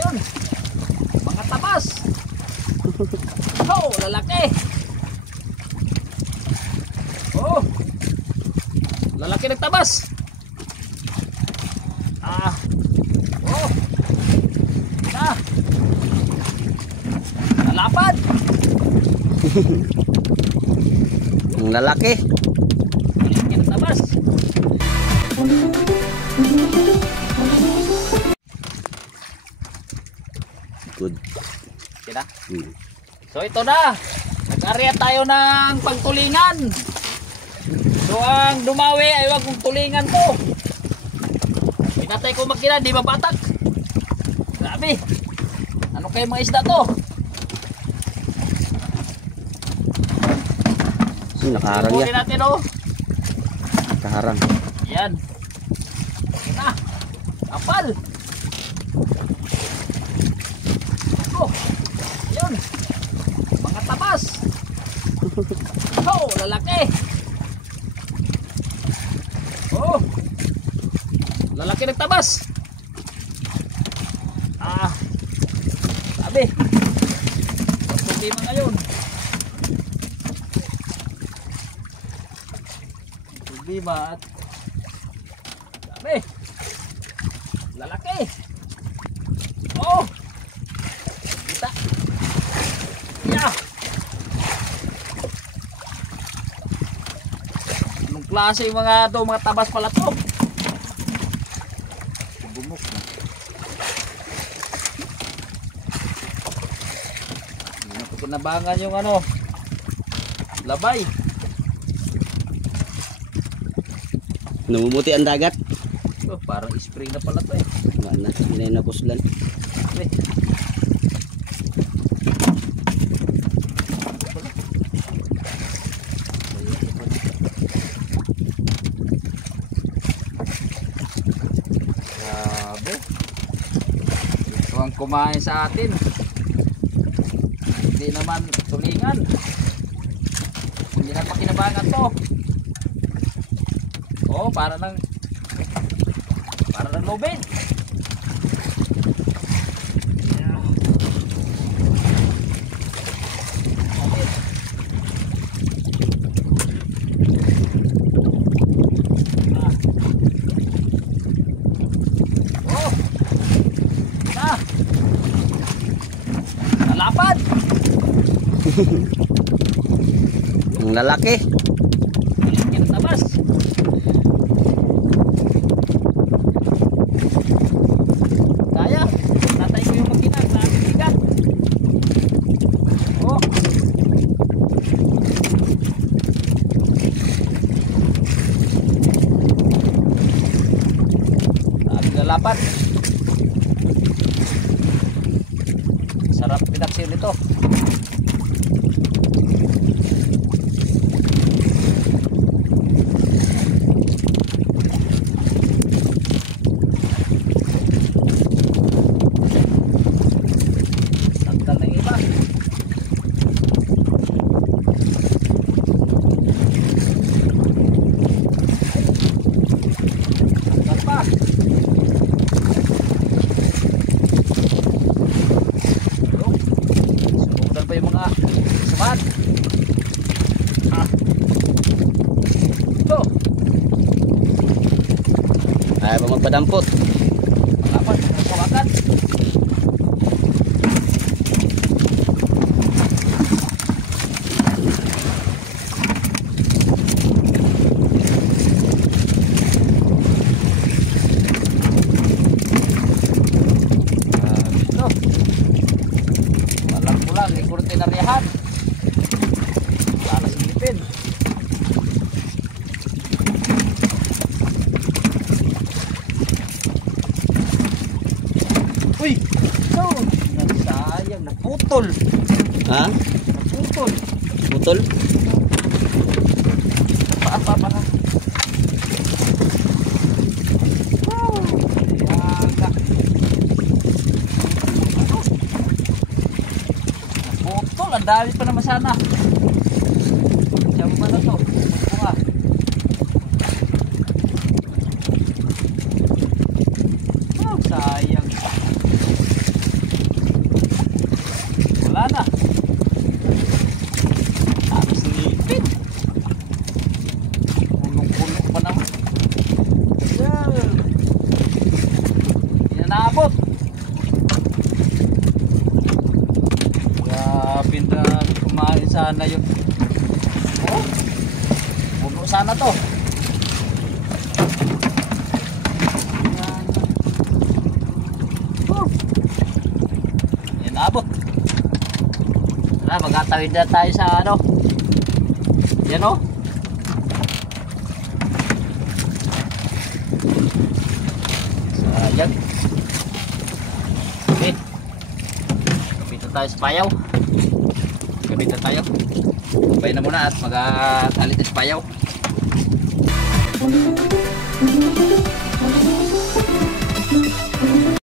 Yun. Mga tabas. Oh, lalaki. Oh. Lalaki nagtabas. Ah. Oh. Na. Nalapad. Ang lalaki. Lalaki nagtabas. Good. Kina? So ito na. Nag-area tayo ng pagtulingan. So ang dumawi ay wag kong tulingan to. Pinatay ko makina, di mabatak. Grabe. Ano kayo mga isda to? Nakaharang Ibunin yan. natin oh. Nakaharang. Yan. Kina. Kapal. Oh. Yun. Mga tabas. Oh, lalaki. Oh. Lalaki nagtabas. Ah. Sabi. Problema ngayon. Problema at sabi. Lalaki. Oh. Kita. Yeah. Anong klase yung mga tabas pala to? Bumok na. Hindi na kinabangan yung labay. Namumuti ang dagat. Oh, parang spring na pala to eh. Mana, hindi na napuslan. Sabi. Grabe. Ito ang kumain sa atin. Hindi naman tulingan. Hindi na pakinabangan to. Oh, para ng lubid. Yeah. Okay. Ah. Oh. Na. Nalapad. Ang lalaki. Lalaki ng tabas. Kaya, natay ko yung makina sa ating bigat. Oh. Ating lalapat. Sarap pinaksil nito. Pa yung mga sabat. Ah. Ito. Ay, ba magpadampot? Dapat magpawakan. Kurtinaryahan para sa Pilipin. Uy! So, nagsayang, naputol. Ha? Naputol. Putol? Pa. Wow! Yaga. Naputol, ang dami pa naman sana. Siya mo na to. Bunga. Oh, sayang. sana yun. Oh, puno sana to. Yan. Oh. Yan, abot. Magkatawid na tayo sa ano. Yan o. Sayang. Okay. Kapit na tayo sa payaw. Kapit na tayo. Bay na muna at magkakalit sa payaw.